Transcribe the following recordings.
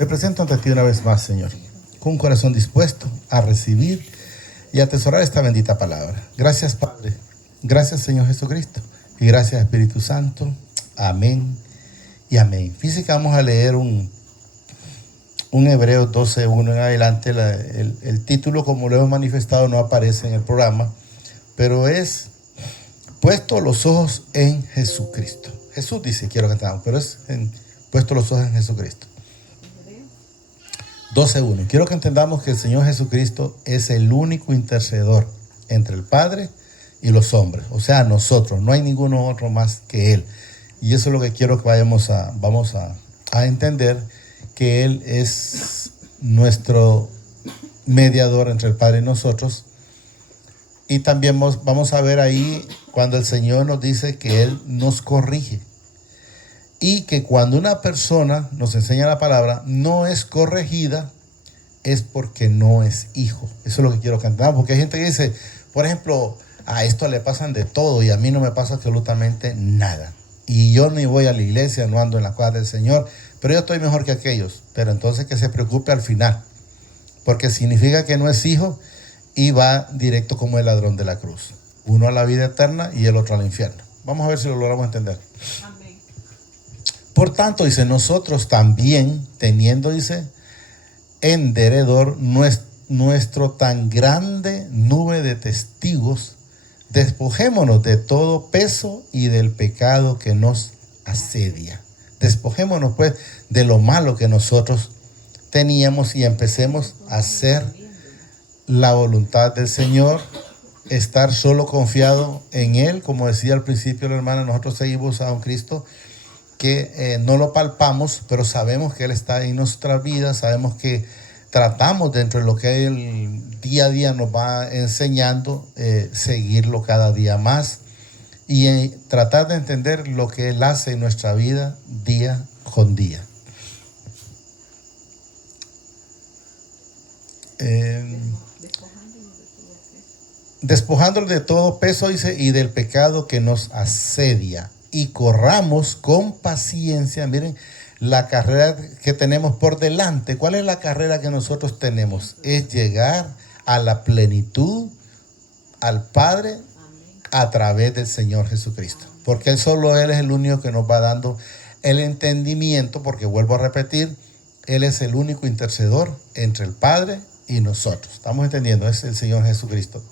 Me presento ante ti una vez más, Señor, con un corazón dispuesto a recibir y atesorar esta bendita palabra. Gracias, Padre. Gracias, Señor Jesucristo. Y gracias, Espíritu Santo. Amén y amén. Fíjense que vamos a leer un Hebreos 12:1 en adelante. El título, como lo hemos manifestado, no aparece en el programa, pero es puesto los ojos en Jesucristo. Jesús dice, quiero que entendamos, pero es puesto los ojos en Jesucristo. 12:1. Quiero que entendamos que el Señor Jesucristo es el único intercedor entre el Padre y los hombres. O sea, nosotros. No hay ninguno otro más que Él. Y eso es lo que quiero que vamos a entender, que Él es nuestro mediador entre el Padre y nosotros. Y también vamos a ver ahí cuando el Señor nos dice que Él nos corrige. Y que cuando una persona, nos enseña la palabra, no es corregida, es porque no es hijo. Eso es lo que quiero que entendamos. Porque hay gente que dice, por ejemplo, a esto le pasan de todo y a mí no me pasa absolutamente nada. Y yo ni voy a la iglesia, no ando en la casa del Señor, pero yo estoy mejor que aquellos. Pero entonces que se preocupe al final, porque significa que no es hijo y va directo como el ladrón de la cruz. Uno a la vida eterna y el otro al infierno. Vamos a ver si lo logramos entender. Amén. Por tanto, dice, nosotros también, teniendo, dice, en derredor nuestro tan grande nube de testigos, despojémonos de todo peso y del pecado que nos asedia. Despojémonos pues de lo malo que nosotros teníamos y empecemos a hacer la voluntad del Señor, estar solo confiado en Él. Como decía al principio la hermana, nosotros seguimos a un Cristo que no lo palpamos, pero sabemos que Él está en nuestra vida, sabemos que tratamos dentro de lo que Él día a día nos va enseñando, seguirlo cada día más y tratar de entender lo que Él hace en nuestra vida día con día. Despojándolo de todo peso, dice, y del pecado que nos asedia, y corramos con paciencia, miren, la carrera que tenemos por delante. ¿Cuál es la carrera que nosotros tenemos? Es llegar a la plenitud, al Padre, a través del Señor Jesucristo. Porque solo Él es el único que nos va dando el entendimiento, porque vuelvo a repetir, Él es el único intercedor entre el Padre y nosotros. ¿Estamos entendiendo? Es el Señor Jesucristo.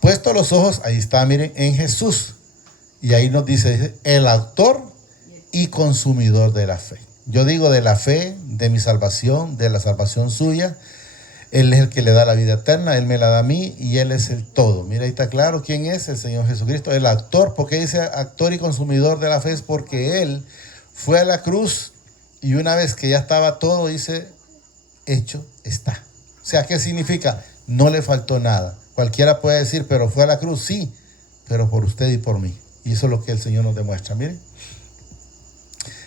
Puesto los ojos, ahí está, miren, en Jesús. Y ahí nos dice, el autor y consumidor de la fe. Yo digo de la fe, de mi salvación, de la salvación suya. Él es el que le da la vida eterna, Él me la da a mí y Él es el todo. Mira, ahí está claro quién es el Señor Jesucristo, el actor. ¿Por qué dice actor y consumidor de la fe? Es porque Él fue a la cruz y una vez que ya estaba todo, dice, hecho está. O sea, ¿qué significa? No le faltó nada. Cualquiera puede decir, pero fue a la cruz, sí, pero por usted y por mí. Y eso es lo que el Señor nos demuestra, miren.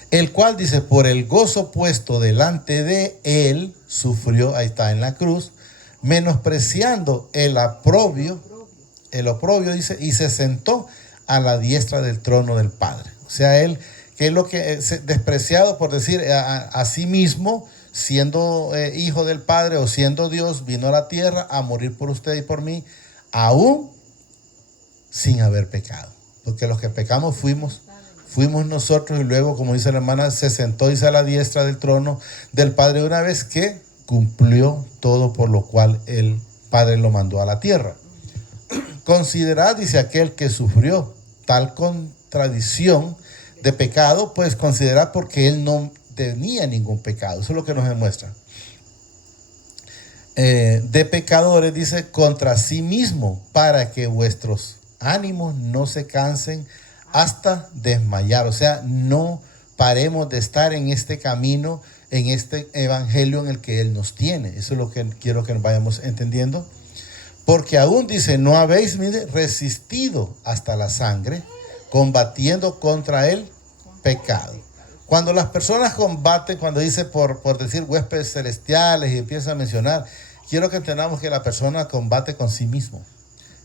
El cual dice, por el gozo puesto delante de Él, sufrió, ahí está en la cruz, menospreciando el oprobio, dice, y se sentó a la diestra del trono del Padre. O sea, Él, que es lo que es despreciado por decir a sí mismo, siendo hijo del Padre o siendo Dios, vino a la tierra a morir por usted y por mí, aún sin haber pecado. Porque los que pecamos fuimos nosotros, y luego, como dice la hermana, se sentó, dice, a la diestra del trono del Padre una vez que cumplió todo por lo cual el Padre lo mandó a la tierra. Considerad, dice, aquel que sufrió tal contradicción de pecado, pues considerad porque Él no tenía ningún pecado. Eso es lo que nos demuestra. De pecadores, dice, contra sí mismo, para que vuestros ánimos no se cansen hasta desmayar. O sea, no paremos de estar en este camino, en este evangelio en el que Él nos tiene. Eso es lo que quiero que nos vayamos entendiendo. Porque aún dice, no habéis resistido hasta la sangre, combatiendo contra el pecado. Cuando las personas combaten, cuando dice por decir huéspedes celestiales y empieza a mencionar, quiero que entendamos que la persona combate con sí mismo.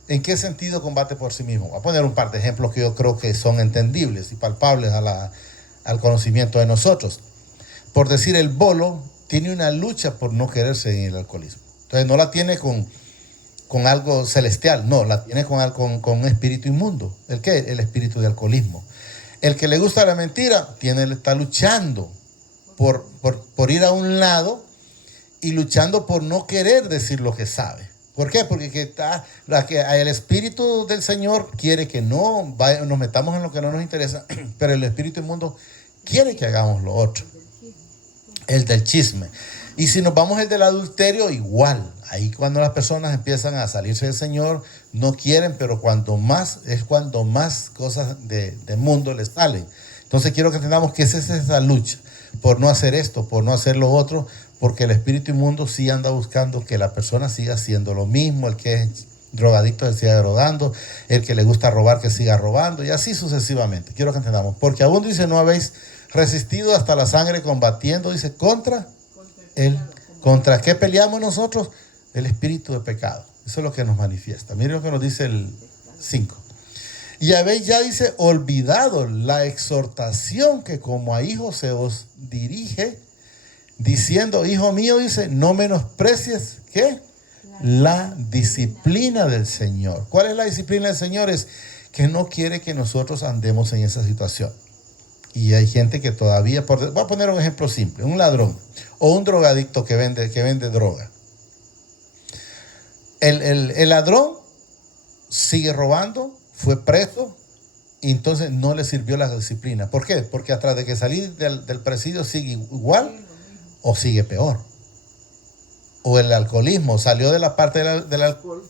¿En qué sentido combate por sí mismo? Voy a poner un par de ejemplos que yo creo que son entendibles y palpables al conocimiento de nosotros. por decir, el bolo tiene una lucha por no quererse en el alcoholismo. Entonces no la tiene con algo celestial, no, la tiene con un espíritu inmundo. ¿El qué? El espíritu de alcoholismo. El que le gusta la mentira está luchando por ir a un lado y luchando por no querer decir lo que sabe. ¿Por qué? Porque el Espíritu del Señor quiere que no nos metamos en lo que no nos interesa, pero el Espíritu inmundo quiere que hagamos lo otro. El del chisme. Y si nos vamos el del adulterio, igual. Ahí cuando las personas empiezan a salirse del Señor, no quieren, pero cuando más cosas de mundo les salen. Entonces quiero que entendamos que esa es esa lucha por no hacer esto, por no hacer lo otro, porque el espíritu inmundo sí anda buscando que la persona siga haciendo lo mismo, el que es drogadicto que siga drogando, el que le gusta robar que siga robando, y así sucesivamente. Quiero que entendamos, porque aún dice, no habéis resistido hasta la sangre combatiendo, dice, ¿contra qué peleamos nosotros? El espíritu de pecado. Eso es lo que nos manifiesta. Miren lo que nos dice el 5. Y habéis ya, dice, olvidado la exhortación que como a hijos se os dirige, diciendo, hijo mío, dice, no menosprecies, ¿qué? La disciplina del Señor. ¿Cuál es la disciplina del Señor? Es que no quiere que nosotros andemos en esa situación. Y hay gente que todavía, voy a poner un ejemplo simple, un ladrón o un drogadicto que vende droga. El ladrón sigue robando, fue preso, y entonces no le sirvió la disciplina. ¿Por qué? Porque atrás de que salir del presidio sigue igual o sigue peor. O el alcoholismo, salió de la parte del alcohol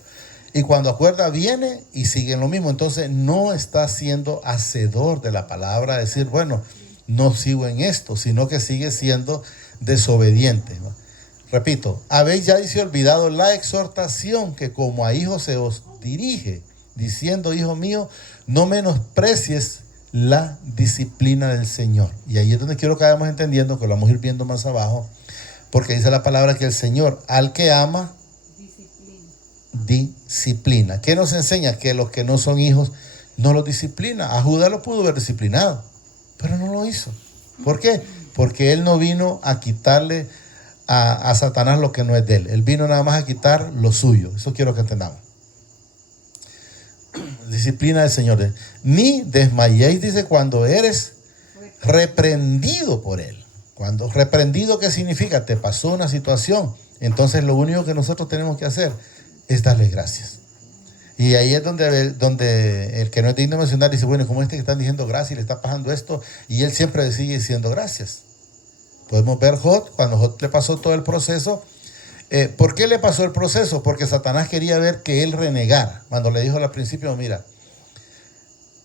y cuando acuerda viene y sigue en lo mismo. Entonces no está siendo hacedor de la palabra, decir, bueno, no sigo en esto, sino que sigue siendo desobediente. Repito, habéis ya, dice, olvidado la exhortación que como a hijos se os dirige, diciendo, hijo mío, no menosprecies la disciplina del Señor. Y ahí es donde quiero que vayamos entendiendo, que lo vamos a ir viendo más abajo, porque dice la palabra que el Señor al que ama, disciplina. ¿Qué nos enseña? Que los que no son hijos no los disciplina. A Judá lo pudo haber disciplinado, pero no lo hizo. ¿Por qué? Porque él no vino a quitarle a Satanás lo que no es de él. Él vino nada más a quitar lo suyo. Eso quiero que entendamos. Disciplina del Señor. Ni desmayéis, dice, cuando eres reprendido por él. Cuando reprendido, ¿qué significa? Te pasó una situación. Entonces lo único que nosotros tenemos que hacer es darle gracias. Y ahí es donde el que no es digno de mencionar dice, bueno, ¿cómo que están diciendo gracias y le está pasando esto? Y él siempre sigue diciendo gracias. Podemos ver Job, cuando Job le pasó todo el proceso. ¿Por qué le pasó el proceso? Porque Satanás quería ver que él renegara. Cuando le dijo al principio, mira,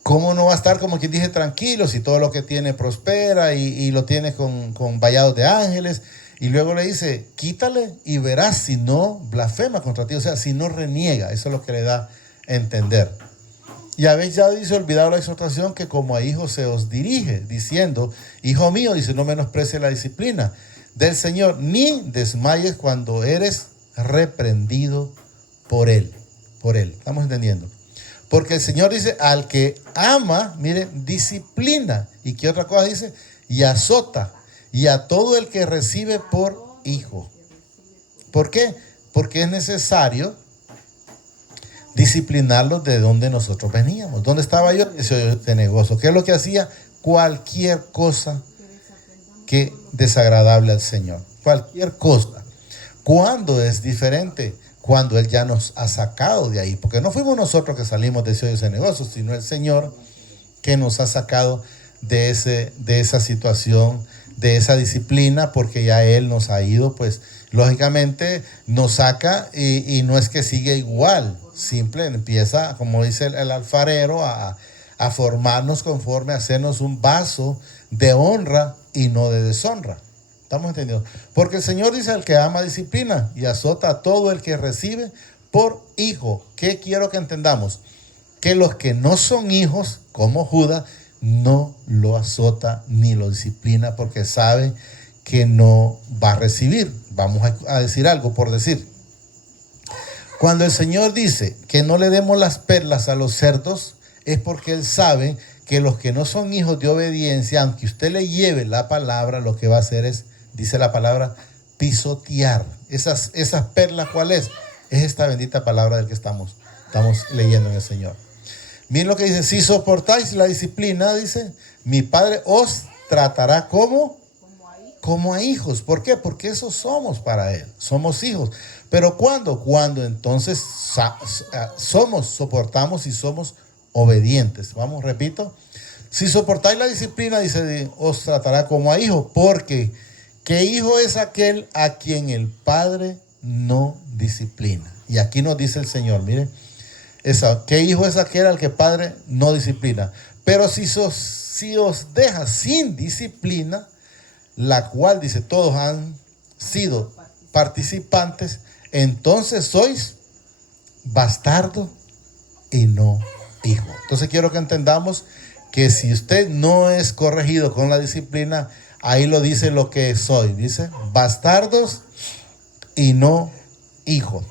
¿cómo no va a estar, como quien dice, tranquilo si todo lo que tiene prospera y lo tiene con vallados de ángeles? Y luego le dice, quítale y verás si no blasfema contra ti, o sea, si no reniega. Eso es lo que le da a entender. Y habéis ya, dice, olvidado la exhortación que como a hijos se os dirige, diciendo, hijo mío, dice, no menosprecies la disciplina del Señor, ni desmayes cuando eres reprendido por él. Por él. ¿Estamos entendiendo? Porque el Señor dice, al que ama, mire, disciplina. ¿Y qué otra cosa dice? Y azota. Y a todo el que recibe por hijo. ¿Por qué? Porque es necesario disciplinarlos de donde nosotros veníamos. ¿Dónde estaba yo? Ese negocio. ¿Qué es lo que hacía? Cualquier cosa que desagradable al Señor. Cualquier cosa. ¿Cuándo es diferente? Cuando Él ya nos ha sacado de ahí. Porque no fuimos nosotros que salimos de ese negocio, sino el Señor que nos ha sacado de esa situación, de esa disciplina, porque ya Él nos ha ido, pues lógicamente nos saca y no es que siga igual. Simple, empieza, como dice el alfarero, a formarnos conforme, a hacernos un vaso de honra y no de deshonra. ¿Estamos entendiendo? Porque el Señor dice, al que ama disciplina y azota a todo el que recibe por hijo. ¿Qué quiero que entendamos? Que los que no son hijos, como Judas, no lo azota ni lo disciplina porque sabe que no va a recibir. Vamos a decir algo por decir. Cuando el Señor dice que no le demos las perlas a los cerdos, es porque Él sabe que los que no son hijos de obediencia, aunque usted le lleve la palabra, lo que va a hacer es, dice la palabra, pisotear. Esas perlas, ¿cuál es? Es esta bendita palabra del que estamos leyendo en el Señor. Miren lo que dice: si soportáis la disciplina, dice, mi Padre os tratará como a hijos. ¿Por qué? Porque eso somos para Él. Somos hijos. ¿Pero cuándo? Cuando entonces soportamos y somos obedientes. Vamos, repito. Si soportáis la disciplina, dice, os tratará como a hijos. Porque ¿qué hijo es aquel a quien el Padre no disciplina? Y aquí nos dice el Señor, miren. ¿Qué hijo es aquel al que el Padre no disciplina? Pero si os deja sin disciplina, la cual, dice, todos han sido participantes, entonces sois bastardo y no hijo. Entonces quiero que entendamos que si usted no es corregido con la disciplina, ahí lo dice lo que soy. Dice, bastardos y no hijos.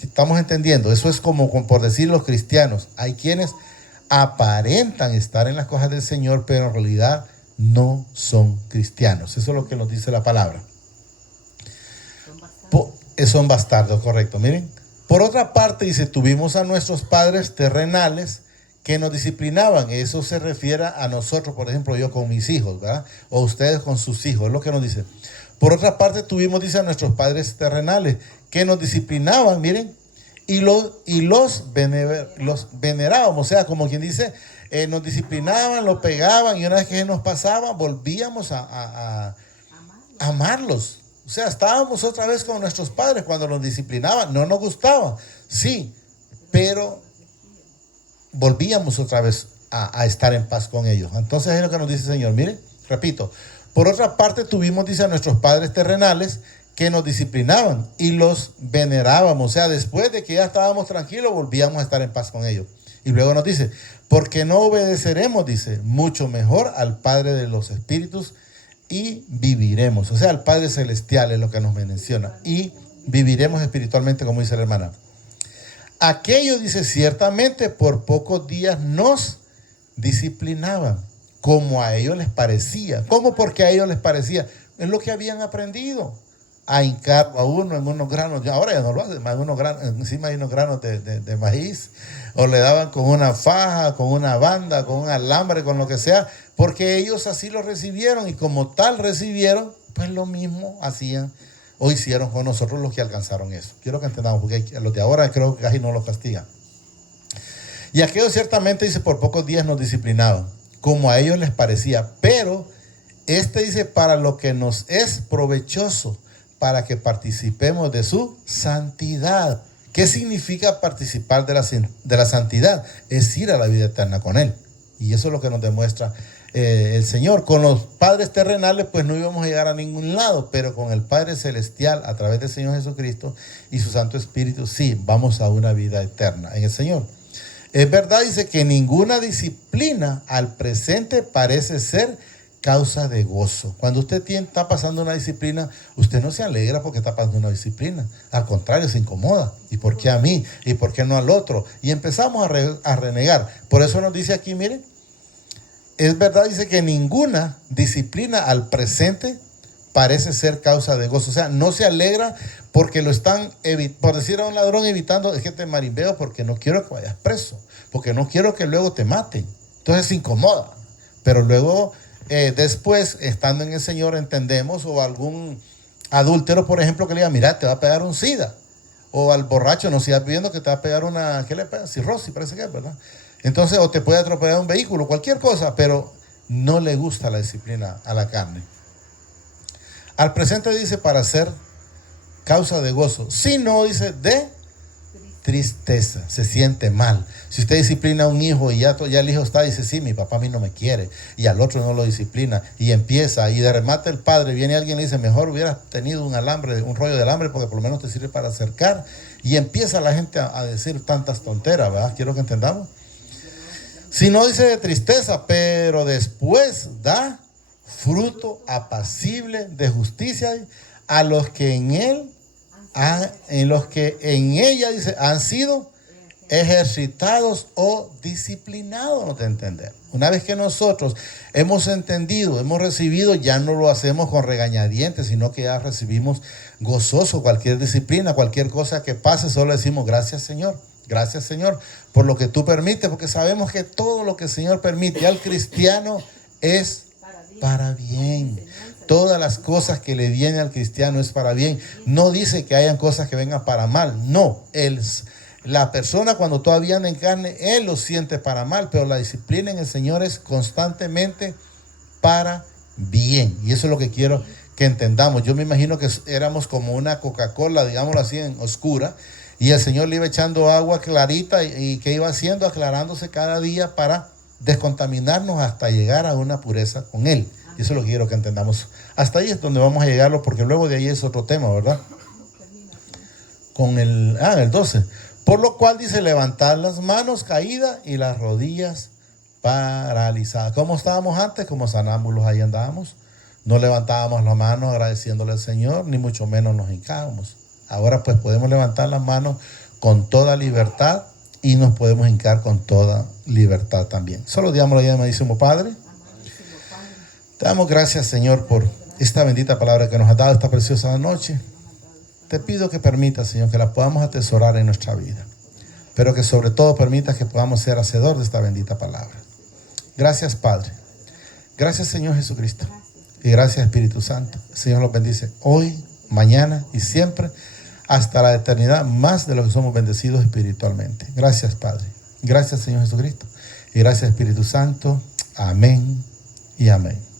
Estamos entendiendo. Eso es como por decir los cristianos. Hay quienes aparentan estar en las cosas del Señor, pero en realidad no son cristianos. Eso es lo que nos dice la palabra. Son bastardos, correcto. Miren. Por otra parte, dice, tuvimos a nuestros padres terrenales que nos disciplinaban. Eso se refiere a nosotros, por ejemplo, yo con mis hijos, ¿verdad? O ustedes con sus hijos, es lo que nos dice. Por otra parte, tuvimos, dice, a nuestros padres terrenales que nos disciplinaban, miren, y los venerábamos. O sea, como quien dice, nos disciplinaban, los pegaban, y una vez que nos pasaba, volvíamos a amarlos. O sea, estábamos otra vez con nuestros padres cuando nos disciplinaban. No nos gustaba, sí, pero volvíamos otra vez a estar en paz con ellos. Entonces es lo que nos dice el Señor. Miren, repito. Por otra parte, tuvimos, dice, a nuestros padres terrenales que nos disciplinaban y los venerábamos. O sea, después de que ya estábamos tranquilos, volvíamos a estar en paz con ellos. Y luego nos dice, porque no obedeceremos, dice, mucho mejor al Padre de los Espíritus y viviremos. O sea, al Padre Celestial es lo que nos menciona. Y viviremos espiritualmente, como dice la hermana. Aquello, dice, ciertamente por pocos días nos disciplinaban, como a ellos les parecía. ¿Cómo? Porque a ellos les parecía. Es lo que habían aprendido. A hincar a uno en unos granos. Ahora ya no lo hacen, encima hay unos granos de maíz. O le daban con una faja, con una banda, con un alambre, con lo que sea. Porque ellos así lo recibieron. Y como tal recibieron, pues lo mismo hacían o hicieron con nosotros los que alcanzaron eso. Quiero que entendamos, porque los de ahora creo que casi no los castigan. Y aquellos ciertamente, dice, por pocos días nos disciplinaban, como a ellos les parecía. Pero dice, para lo que nos es provechoso, para que participemos de su santidad. ¿Qué significa participar de la santidad? Es ir a la vida eterna con Él. Y eso es lo que nos demuestra el Señor. Con los padres terrenales, pues no íbamos a llegar a ningún lado, pero con el Padre Celestial, a través del Señor Jesucristo y su Santo Espíritu, sí, vamos a una vida eterna en el Señor. Es verdad, dice, que ninguna disciplina al presente parece ser causa de gozo. Cuando usted está pasando una disciplina, usted no se alegra porque está pasando una disciplina. Al contrario, se incomoda. ¿Y por qué a mí? ¿Y por qué no al otro? Y empezamos a renegar. Por eso nos dice aquí, miren, es verdad, dice, que ninguna disciplina al presente parece ser causa de gozo. O sea, no se alegra porque lo están, por decir a un ladrón, evitando, es que te marimbeo porque no quiero que vayas preso, porque no quiero que luego te maten. Entonces se incomoda. Pero luego, después, estando en el Señor, entendemos, o algún adúltero, por ejemplo, que le diga, mira, te va a pegar un SIDA. O al borracho, no sigas viendo que te va a pegar una, ¿qué le pega? Cirrosis, parece que es, ¿verdad? Entonces, o te puede atropellar un vehículo, cualquier cosa, pero no le gusta la disciplina a la carne. Al presente, dice, para ser causa de gozo. Si no, dice, de tristeza, se siente mal. Si usted disciplina a un hijo y ya el hijo está, dice, sí, mi papá a mí no me quiere, y al otro no lo disciplina, y empieza, y de remate el padre, viene alguien y le dice, mejor hubieras tenido un rollo de alambre, porque por lo menos te sirve para acercar, y empieza la gente a decir tantas tonteras, ¿verdad? Quiero que entendamos. Si no, dice, de tristeza, pero después da fruto apacible de justicia a los que en ella, dice, han sido ejercitados o disciplinados, no te entender. Una vez que nosotros hemos entendido, hemos recibido, ya no lo hacemos con regañadientes, sino que ya recibimos gozoso cualquier disciplina, cualquier cosa que pase, solo decimos gracias Señor por lo que tú permites, porque sabemos que todo lo que el Señor permite al cristiano es para bien. Todas las cosas que le vienen al cristiano es para bien. No dice que hayan cosas que vengan para mal, no, la persona cuando todavía anda en carne, él lo siente para mal, pero la disciplina en el Señor es constantemente para bien. Y eso es lo que quiero que entendamos. Yo me imagino que éramos como una Coca-Cola, digámoslo así, en oscura, y el Señor le iba echando agua clarita y que iba haciendo, aclarándose cada día para descontaminarnos hasta llegar a una pureza con Él. Y eso es lo que quiero que entendamos. Hasta ahí es donde vamos a llegarlo, porque luego de ahí es otro tema, ¿verdad? Con el 12. Por lo cual dice, levantar las manos caídas y las rodillas paralizadas. ¿Cómo estábamos antes? Como sonámbulos ahí andábamos. No levantábamos las manos agradeciéndole al Señor, ni mucho menos nos hincábamos. Ahora pues podemos levantar las manos con toda libertad y nos podemos hincar con toda libertad también. Solo digámoslo ya, amadísimo Padre. Te damos gracias, Señor, por esta bendita palabra que nos has dado esta preciosa noche. Te pido que permitas, Señor, que la podamos atesorar en nuestra vida, pero que sobre todo permitas que podamos ser hacedor de esta bendita palabra. Gracias, Padre. Gracias, Señor Jesucristo. Y gracias, Espíritu Santo. El Señor los bendice hoy, mañana y siempre, hasta la eternidad, más de lo que somos bendecidos espiritualmente. Gracias, Padre. Gracias, Señor Jesucristo. Y gracias, Espíritu Santo. Amén y amén.